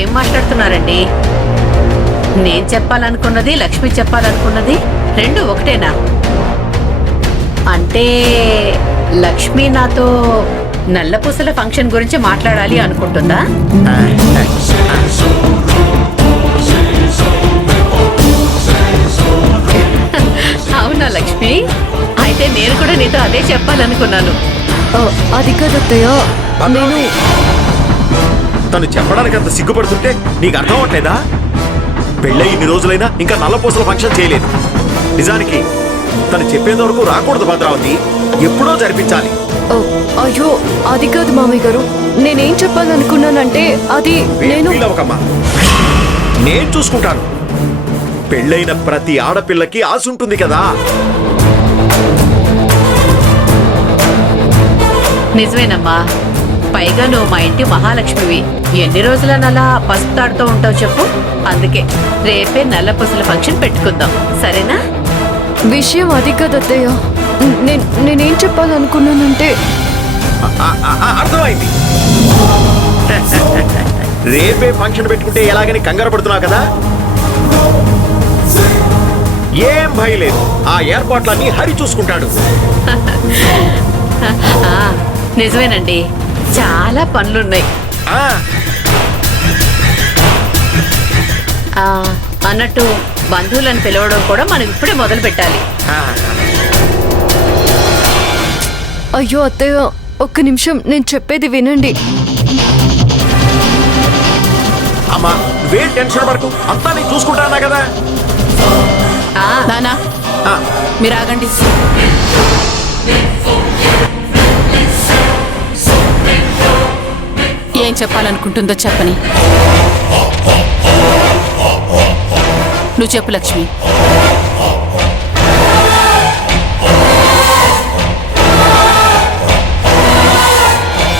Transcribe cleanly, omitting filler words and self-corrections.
ఏం మాట్లాడుతున్నారండి? నేను చెప్పాలనుకున్నది, లక్ష్మి చెప్పాలనుకున్నది రెండు ఒకటేనా? అంటే లక్ష్మి నాతో నల్లపూసల ఫంక్షన్ గురించి మాట్లాడాలి అనుకుంటుందా? అవునా లక్ష్మి? అయితే నేను కూడా నీతో అదే చెప్పాలనుకున్నాను. అది కదత్తయ్య, నేను తను చెప్పడానికి అంత సిగ్గుపడుతుంటే నీకు అర్థం అవట్లేదా? పెళ్ళై ఇన్ని రోజులైనా ఇంకా నల్లపూసల ఫంక్షన్ చేయలేదు. నిజానికి తను చెప్పేంత వరకు రాకూడదు భద్రావతి, ఎప్పుడో జరిపించాలి. అయ్యో అది కాదు మామయ్య గారు, నేనేం చెప్పాలనుకున్నానంటే అది నేను నేను చూసుకుంటాను. పెళ్ళైన ప్రతి ఆడపిల్లకి ఆశ ఉంటుంది కదా. నిజమేనమ్మా, పైగా నువ్వు మా ఇంటి మహాలక్ష్మివి. ఎన్ని రోజులనలా పసుపు తాడుతూ ఉంటావు చెప్పు. అందుకే రేపే నల్లపూసల ఫంక్షన్ పెట్టుకుందాం, సరేనా? విషయం అది కదత్తయ్య, నేనేం చెప్పాలనుకున్నానంటే అర్థమైంది. రేపే ఫంక్షన్ పెట్టుకుంటే ఎలాగని కంగారు పడుతున్నావు కదా. ఏం భయం లేదు, ఆ ఏర్పాట్లన్నీ హరి చూసుకుంటాడు. నిజమేనండి, చాలా పనులున్నాయి. అన్నట్టు బంధువులను పిలవడం కూడా మనం ఇప్పుడే మొదలు పెట్టాలి. అయ్యో అత్తయ్య, ఒక్క నిమిషం నేను చెప్పేది వినండి. అమ్మా నువ్వేం టెన్షన్ పడకు, అంతా నేను చూసుకుంటానా కదా. నానా మీరు ఆగండి. ఏం చెప్పాలనుకుంటుందో చెప్పని. నువ్వు చెప్పు లక్ష్మి.